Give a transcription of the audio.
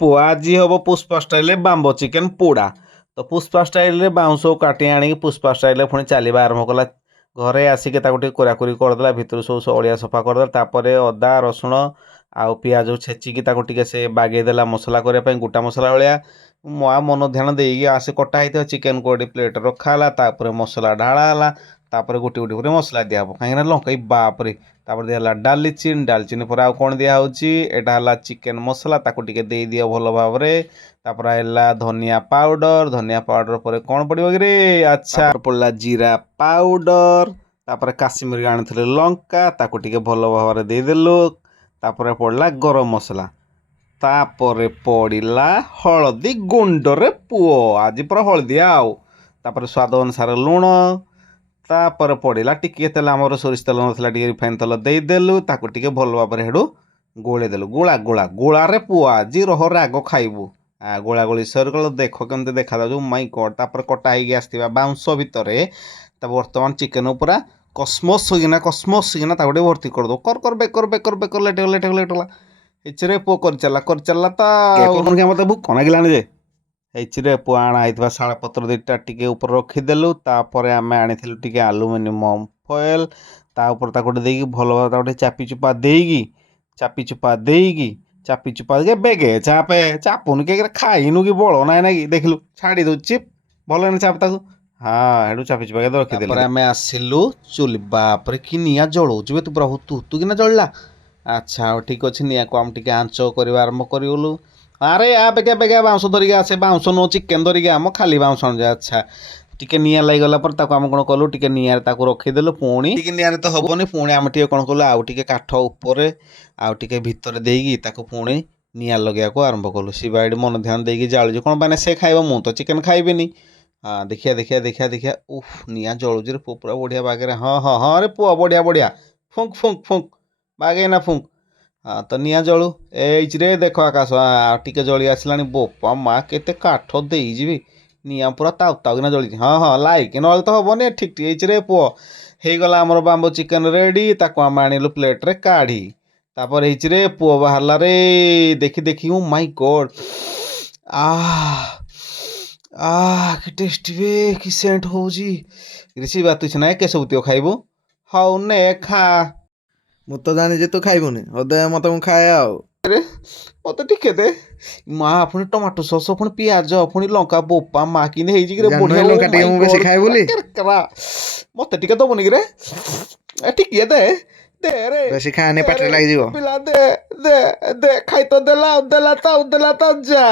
ପୁଅ ଆଜି ହବ ପୁଷ୍ପା ଷ୍ଟାଇଲରେ ବାମ୍ବୋ ଚିକେନ ପୋଡ଼ା। ତ ପୁଷ୍ପା ଷ୍ଟାଇଲରେ ବାଉଁଶ କାଟି ଆଣିକି ପୁଷ୍ପା ଷ୍ଟାଇଲରେ ପୁଣି ଚାଲିବା ଆରମ୍ଭ କଲା। ଘରେ ଆସିକି ତାକୁ ଟିକେ କୋରାକୁରି କରିଦେଲା, ଭିତରୁ ସବୁ ଅଳିଆ ସଫା କରିଦେଲା। ତାପରେ ଅଦା ରସୁଣ ଆଉ ପିଆଜ ଛେଚିକି ତାକୁ ଟିକେ ସେ ବାଗେଇ ଦେଲା ମସଲା କରିବା ପାଇଁ, ଗୋଟା ମସଲା ଭଳିଆ। ମା ମନ ଧ୍ୟାନ ଦେଇକି ଆସି କଟା ହେଇଥିବା ଚିକେନକୁ ଗୋଟେ ପ୍ଲେଟ୍ ରଖା ହେଲା। ତାପରେ ମସଲା ଢାଳା ହେଲା। ତାପରେ ଗୋଟି ଗୋଟି କରି ମସଲା ଦିଆହବ, କାହିଁକିନା ଲଙ୍କା ବାପରେ। ତାପରେ ଦିଆହେଲା ଡାଲଚିନି, ଡାଲଚିନି ପରେ ଆଉ କ'ଣ ଦିଆହେଉଛି, ଏଇଟା ହେଲା ଚିକେନ ମସଲା, ତାକୁ ଟିକେ ଦେଇଦିଅ ଭଲ ଭାବରେ। ତାପରେ ହେଲା ଧନିଆ ପାଉଡର, ଧନିଆ ପାଉଡର ପରେ କ'ଣ ପଡ଼ିବ କିରେ? ଆଚ୍ଛା, ପଡ଼ିଲା ଜିରା ପାଉଡର। ତାପରେ କାଶ୍ମୀରୀ ଆଣିଥିଲେ ଲଙ୍କା, ତାକୁ ଟିକେ ଭଲ ଭାବରେ ଦେଇଦେଲୁ। ତାପରେ ପଡ଼ିଲା ଗରମ ମସଲା। ତାପରେ ପଡ଼ିଲା ହଳଦୀ ଗୁଣ୍ଡରେ ପୁଅ, ଆଜି ପୁରା ହଳଦିଆ ଆଉ। ତାପରେ ସ୍ୱାଦ ଅନୁସାରେ ଲୁଣ। ତାପରେ ପଡ଼ିଲା ଟିକେ ତେଲ, ଆମର ସୋରିଷ ତେଲ ନଥିଲା, ଟିକେ ରିଫାଇନ୍ ତେଲ ଦେଇଦେଲୁ। ତାକୁ ଟିକେ ଭଲ ଭାବରେ ହେଠୁ ଗୋଳେଇ ଦେଲୁ। ଗୋଳାରେ ପୁଅ ଆଜି ରହ ରାଗ ଖାଇବୁ। ଗୋଳା ଗୋଳି ସରିଗଲା। ଦେଖ କେମିତି ଦେଖାଯାଉଛି, ମାଇ ଗଡ୍। ତାପରେ କଟା ହେଇକି ଆସିଥିବା ବାଉଁଶ ଭିତରେ ତା ବର୍ତ୍ତମାନ ଚିକେନ ପୁରା କସ୍ମସ୍ କିନା ତାକୁ ଟିକେ ଭର୍ତ୍ତି କରିଦେବୁ। ବେକର ଲେଟ ଗଲା। ଏଥିରେ ପୁଅ କରିଚାଲିଲା ତ ମତେ ଭୋକ ଲାଗିଲାଣି ଯେ। ଏଇଥିରେ ପୁଅ ଆଣା ହେଇଥିବା ଶାଳ ପତ୍ର ଦୁଇଟା ଟିକେ ଉପରେ ରଖିଦେଲୁ। ତାପରେ ଆମେ ଆଣିଥିଲୁ ଟିକେ ଆଲୁମିନିୟମ ଫଏଲ, ତା ଉପରେ ତାକୁ ଗୋଟେ ଦେଇକି ଭଲ ଭାବରେ ତାକୁ ଟିକେ ଚାପି ଚୁପା ଦେଇକି ବେଗେ ଚାପୁନି କେକରେ ଖାଇନୁ କି ବଳ ନାଇଁ କି ଦେଖିଲୁ ଛାଡ଼ି ଦଉଛି ଭଲ ଏଇନା ଚାପ ତାକୁ। ହଁ, ହେଠୁ ଚାପି ଚୁପାକି ରଖିଦେଲି। ତାପରେ ଆମେ ଆସିଲୁ ଚୁଲି। ବାପରେ କି ନିଆଁ ଜଳଉଛି ବେ, ତୁ ପୁରା ହୁତୁ କିନା ଜଳିଲା। ଆଚ୍ଛା, ହଉ ଠିକ୍ ଅଛି। ନିଆଁକୁ ଆମେ ଟିକେ ଆଞ୍ଚ କରିବା ଆରମ୍ଭ କରିଗଲୁ। ଆରେ ବେଗା ବାଉଁଶ ଧରିକି ଆସେ। ବାଉଁଶ ନୁହଁ, ଚିକେନ ଧରିକି ଆମ ଖାଲି ବାଉଁଶ ଆଣୁଛେ। ଆଚ୍ଛା, ଟିକେ ନିଆଁ ଲାଗିଗଲା ପରେ ତାକୁ ଆମେ କ'ଣ କଲୁ, ଟିକେ ନିଆଁରେ ତାକୁ ରଖିଦେଲୁ। ପୁଣି ଟିକେ ନିଆଁରେ ତ ହବନି, ପୁଣି ଆମେ ଟିକେ କ'ଣ କଲୁ, ଆଉ ଟିକେ କାଠ ଉପରେ ଆଉ ଟିକେ ଭିତରେ ଦେଇକି ତାକୁ ପୁଣି ନିଆଁ ଲଗେଇବାକୁ ଆରମ୍ଭ କଲୁ। ଶିବା ଏଠି ମନ ଧ୍ୟାନ ଦେଇକି ଜାଳୁଛି କ'ଣ ପାଇଁ ନା ସେ ଖାଇବ, ମୁଁ ତ ଚିକେନ ଖାଇବିନି। ହଁ, ଦେଖିଆ ଉଫ୍, ନିଆଁ ଜଳୁଛି ରେ ପୁଅ ପୁରା ବଢ଼ିଆ ବାଗରେ। ହଁ ରେ ପୁଅ, ବଢ଼ିଆ ଫୁଙ୍କ ବାଗେଇନା ଫୁଙ୍କ। ହଁ, ତ ନିଆଁ ଜଳୁ। ଏଇଚିରେ ଦେଖ ଆକାଶ ଟିକେ ଜଳି ଆସିଲାଣି। ବୋପା ମା, କେତେ କାଠ ଦେଇଯିବି। ନିଆଁ ପୁରା ତାଉ କିନା ଜଳିଛି। ହଁ, ଲାଇକ୍ ନହେଲେ ତ ହବନି। ଠିକ୍ ହେଇଚିରେ ପୁଅ। ହେଇଗଲା ଆମର ବାମ୍ବୋ ଚିକେନ ରେଡ଼ି। ତାକୁ ଆମେ ଆଣିଲୁ ପ୍ଲେଟ୍ରେ କାଢ଼ି। ତାପରେ ହେଇଚିରେ ପୁଅ ବାହାରିଲା ରେ। ଦେଖି ଓ ମାଇ ଗଡ୍। କି ଟେଷ୍ଟି ବେ, କି ସେଣ୍ଟ ହଉଛି। ଶିବା ତୁ ସିନା କେଶବୁତିକ ଖାଇବୁ। ହଉ ନେ ଖା। ମୁଁ ତ ଜାଣିଛି ତୁ ଖାଇବୁନି, ଦେ ମତେ ମୁଁ ଖାଏ ଆଉ। ମତେ ଟିକେ ଦେ। ମା, ପୁଣି ଟମାଟୋ ସସ୍, ପୁଣି ପିଆଜ, ପୁଣି ଲଙ୍କା। ବୋପା ମା, କିନ୍ତି ହେଇଛି କିରେ ଜାଣିନୁ ବଢିଆ। ଏ ଓ ଲଙ୍କା ଟିକେ ମାଇ ମୁଁ ବେଶୀ ଗଡ୍, ଖାଏ ପୁରା ବୋଲି। କେରକେରା। ମତେ ଟିକେ ଦବୁନି କିରେ? ଟିକେ ଦେ ରେ ବେଶୀ ଖାଆନି, ଦେ ପାଟିରେ ରେ ଲାଗିଯିବ। ପିଲା ଦେ ଖାଇ ତ ଦେଲା ତ ଯା।